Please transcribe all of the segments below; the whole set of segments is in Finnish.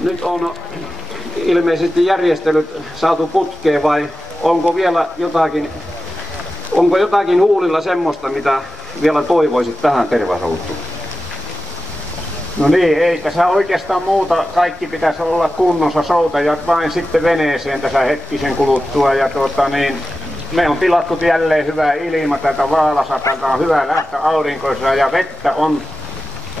nyt on ilmeisesti järjestelyt saatu putkeen vai onko vielä jotakin huulilla semmoista, mitä vielä toivoisit tähän tervasoutuun? No niin, ei tässä oikeastaan muuta. Kaikki pitäisi olla kunnossa, soutajat vain sitten veneeseen tässä hetkisen kuluttua. Ja me on tilattu jälleen hyvää ilma tätä Vaalassa, tätä on hyvä lähtö aurinkoisena ja vettä on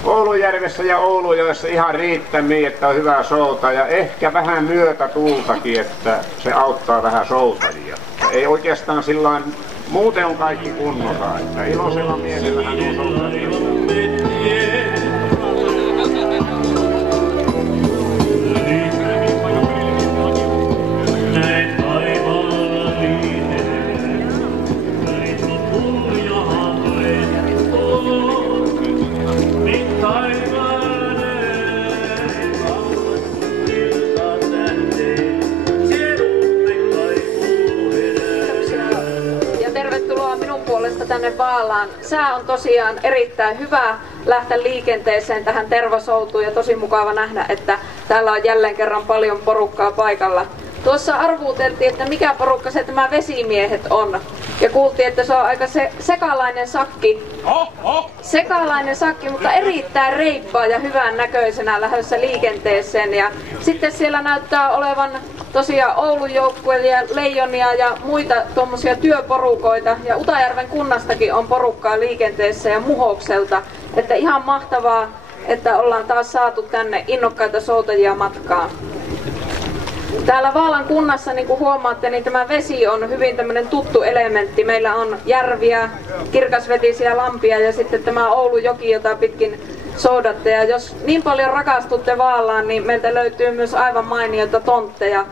Oulujärvessä ja Oulujoessa ihan riittämiin, että on hyvä souta ja ehkä vähän myötätuultakin, että se auttaa vähän soutajia. Ei oikeastaan sillain, muuten on kaikki kunnossa, että iloisella mielellähän on soutajia. Tänne Vaalaan. Sää on tosiaan erittäin hyvä lähteä liikenteeseen tähän tervasoutuun ja tosi mukava nähdä, että täällä on jälleen kerran paljon porukkaa paikalla. Tuossa arvuuteltiin, että mikä porukka se tämä vesimiehet on. Ja kuultiin, että se on aika sekalainen sakki. Sekalainen sakki, mutta erittäin reippaa ja hyvän näköisenä lähdössä liikenteeseen. Ja sitten siellä näyttää olevan tosiaan Oulun joukkueita ja Leijonia ja muita tuommoisia työporukoita. Ja Utajärven kunnastakin on porukkaa liikenteessä ja Muhokselta. Että ihan mahtavaa, että ollaan taas saatu tänne innokkaita soutajia matkaan. Täällä Vaalan kunnassa, niin kuin huomaatte, niin tämä vesi on hyvin tämmöinen tuttu elementti. Meillä on järviä, kirkasvetisiä lampia ja sitten tämä Oulujoki, jota pitkin soudatte. Ja jos niin paljon rakastutte Vaalaan, niin meiltä löytyy myös aivan mainioita tontteja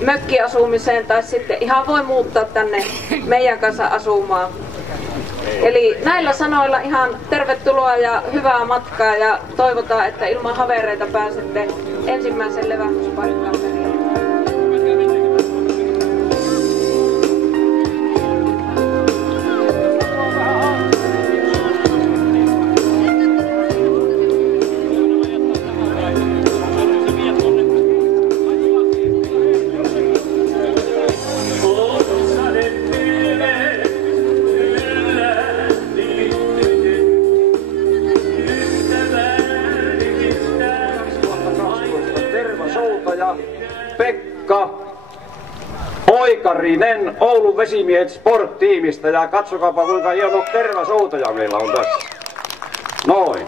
mökkiasumiseen tai sitten ihan voi muuttaa tänne meidän kanssa asumaan. Eli näillä sanoilla ihan tervetuloa ja hyvää matkaa ja toivotaan, että ilman havereita pääsette ensimmäisen levähdyspaikkaan. Pekka Oikarinen Oulun Vesimiehet Sport-tiimistä ja katsokaapa kuinka hieno tervasoutaja meillä on tässä. Noin.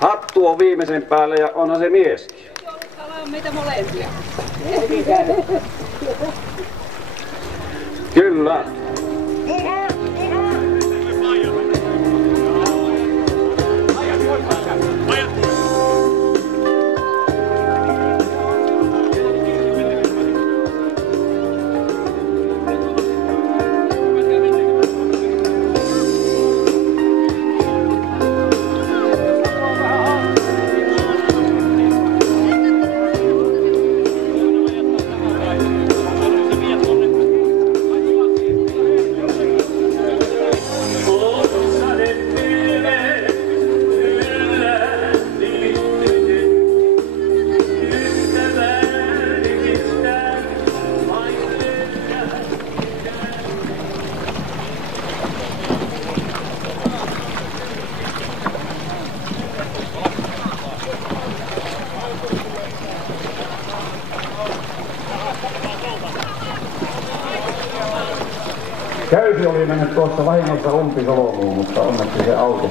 Hattu on viimeisen päälle ja onhan se mieskin. Meitä molempia. Kyllä. Köysi oli mennyt tuossa vahingossa umpisolmuun, mutta onneksi se autoi.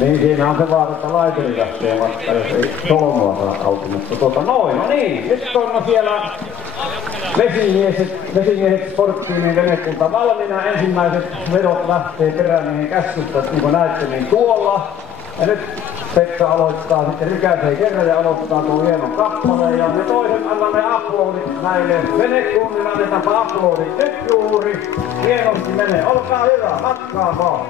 Niin siinä on se vaara, että laituri lähtee vasta, jos ei solmua saa auki. Mutta noin, no niin, nyt on siellä vesimiehet Sport-tiimin venekunta valmiina. Ensimmäiset vedot lähtee perämiehen käskystä, niin kuin näette, niin tuolla. Ja nyt Pekka aloittaa sitten rykäiseen kerran ja aloittaa tuon hienon kappaleen. Ja me toisen annamme aplodit näille venekunnille, annetaanpa aplodit nyt juuri. Hienosti menee, olkaa hyvä, matkaa vaan.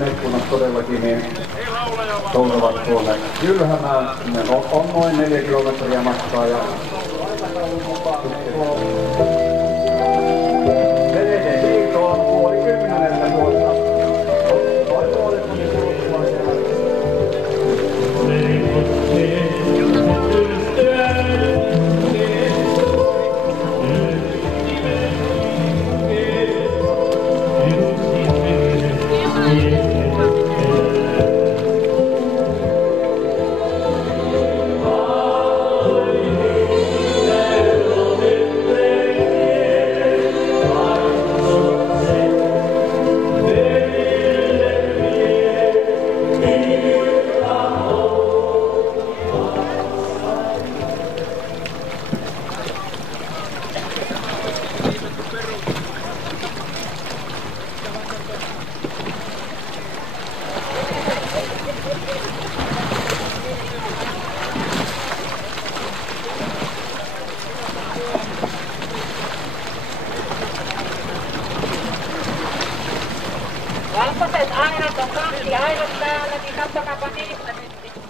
venekunnat todellakin niin soutavat tuonne Jylhämään. Sinne on noin 4 kilometriä matkaa ja veneiden siirto on 9:30 tuossa. Noin puolet tunnin kuluttua siellä. Valkoiset aidot on 2 aidot täällä, niin katsokaapa niistä nyt.